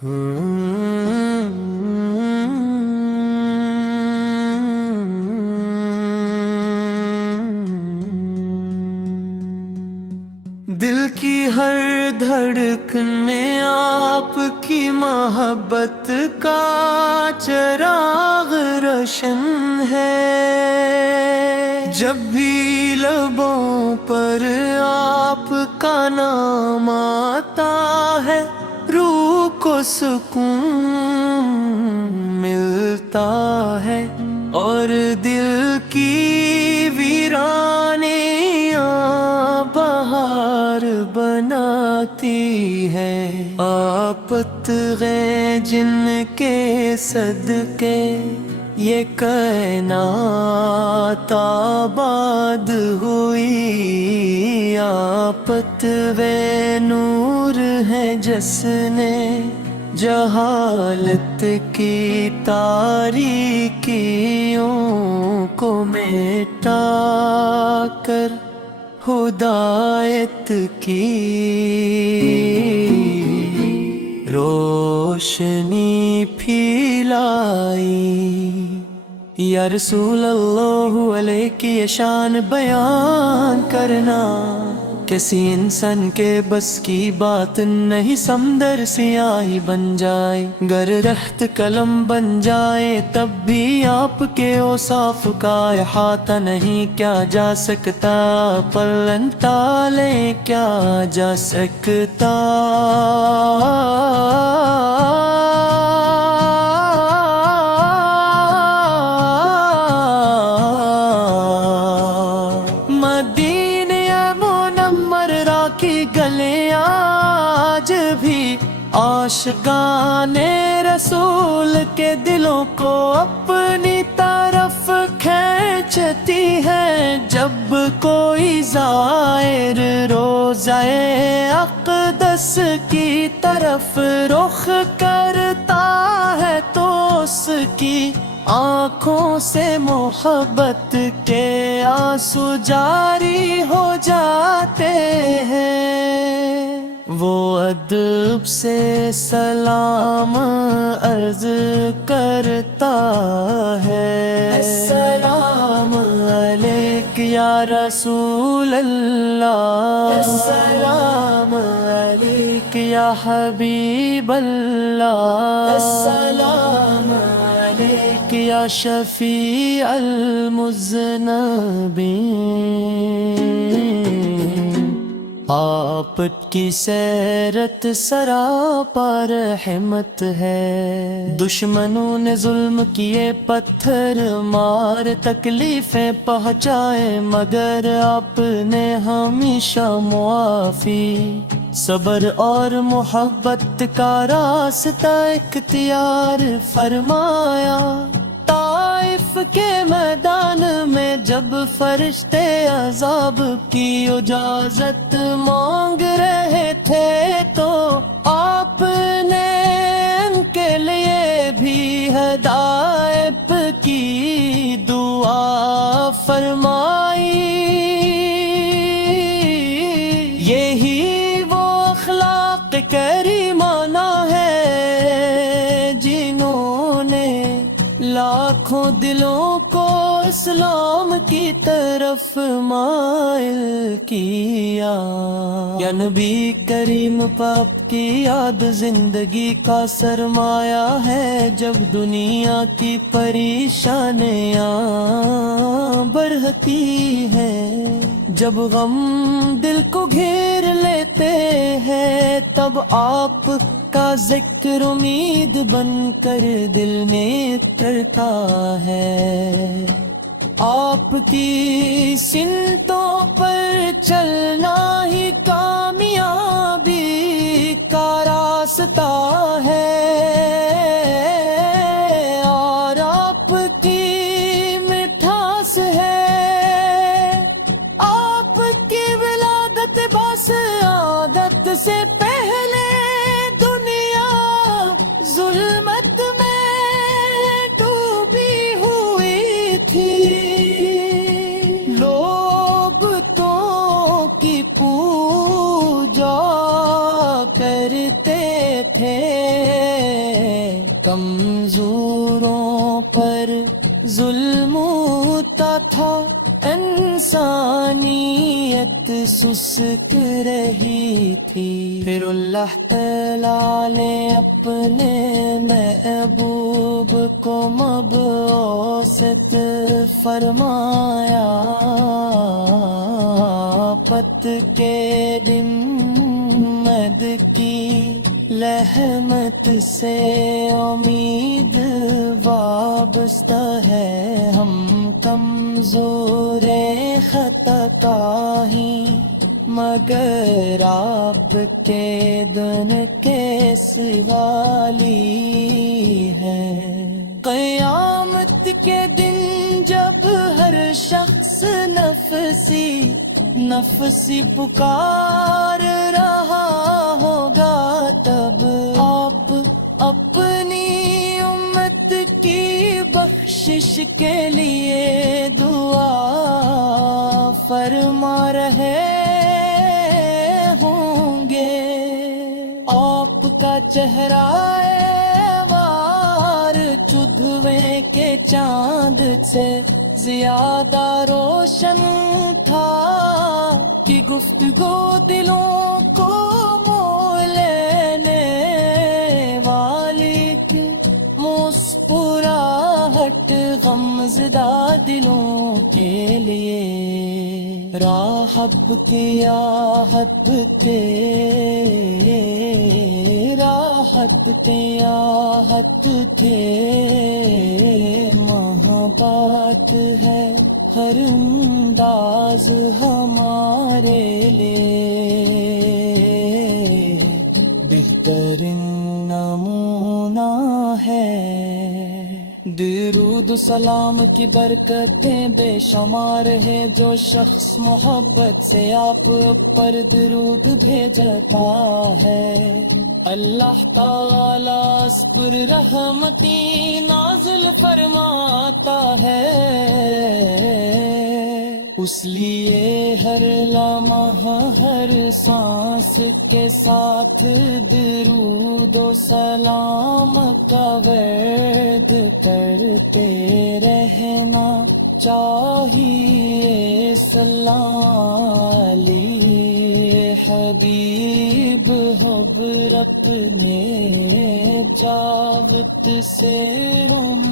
دل کی ہر دھڑکن میں آپ کی محبت کا چراغ روشن ہے۔ جب بھی لبوں پر آپ کا نام آتا ہے، روح کو سکون ملتا ہے، اور دل کی ویرانیاں بہار بناتی ہے۔ آپت گئے جن کے صدقے یہ کائنات آباد ہوئی، آپت وہ نور ہے جس نے جہالت کی تاریکیوں کو مٹا کر ہدایت کی روشنی پھیلائی۔ یا رسول اللہ علیہ کی شان بیان کرنا کسی انسان کے بس کی بات نہیں، سمندر سیاہی بن جائے گر رخت قلم بن جائے تب بھی آپ کے اوصاف کا احاطہ نہیں کیا جا سکتا، پلن تالے کیا جا سکتا۔ کی گلیں آج بھی عاشقان رسول کے دلوں کو اپنی طرف کھینچتی ہے۔ جب کوئی زائر روضہ اقدس کی طرف رخ کرتا ہے تو اس کی آنکھوں سے محبت کے آنسو جاری ہو جاتے ہیں۔ وہ ادب سے سلام عرض کرتا ہے، السلام علیک یا رسول اللہ، السلام علیک یا حبیب اللہ، السلام علیک یا شفیع المذنبین۔ آپ کی سیرت سراپا رحمت ہے، دشمنوں نے ظلم کیے پتھر مار تکلیفیں پہنچائے مگر آپ نے ہمیشہ معافی صبر اور محبت کا راستہ اختیار فرمایا۔ طائف کے میدان میں جب فرشتے عذاب کی اجازت مانگ رہے تھے تو آپ نے ان کے لیے بھی ہدایت کی دعا فرمائی۔ یہی وہ اخلاق کریمانہ ہے جنہوں نے لاکھوں دلوں کو اسلام کی طرف مائل کیا۔ یا نبی کریم پاک کی یاد زندگی کا سرمایہ ہے، جب دنیا کی پریشانیاں بڑھتی ہیں، جب غم دل کو گھیر لیتے ہیں تب آپ کا ذکر امید بن کر دل میں اترتا ہے۔ آپ کی سنتوں پر چلنا ہی کامیابی کا راستہ ہے، اور آپ کی مٹھاس ہے۔ آپ کی ولادت بس عادت سے پہلے ظلمت میں ڈوبی ہوئی تھی، لوگ تو کی پوجا کرتے تھے۔ کمزوروں پر ظلم ہوتا تھا، انسانیت سسک رہی تھی، پھر اللہ تعالیٰ نے اپنے محبوب کو مبعوث فرمایا، پت کے دن مد کی رحمت سے امید وابستہ ہے، ہم کمزور خطا ہی مگر آپ کے دن کے سوالی ہے۔ قیامت کے دن جب ہر شخص نفسی نفسی پکار رہا ہوگا، تب آپ اپنی امت کی بخشش کے لیے دعا فرما رہے ہوں گے، آپ کا چہرہ وار چودھویں کے چاند سے زیادہ روشن تھا، کہ گفتگو دلوں کو مول لینے والی کی مسکراہٹ غمزدہ دلوں کے لیے، راہب کی آہت تھے، راحت تھے، آہت تھے، محبت ہے ہر انداز ہمارے لیے، بہترین نمونہ ہے۔ درود و سلام کی برکتیں بے شمار ہے، جو شخص محبت سے آپ پر درود بھیجتا ہے، اللہ تعالیٰ اس پر رحمتی نازل فرماتا ہے، اس لیے ہر لمحہ ہر سانس کے ساتھ درود و سلام کا ورد کرتے رہنا چاہیے، صلی حبیب حبر اپنے جاوت سے ہم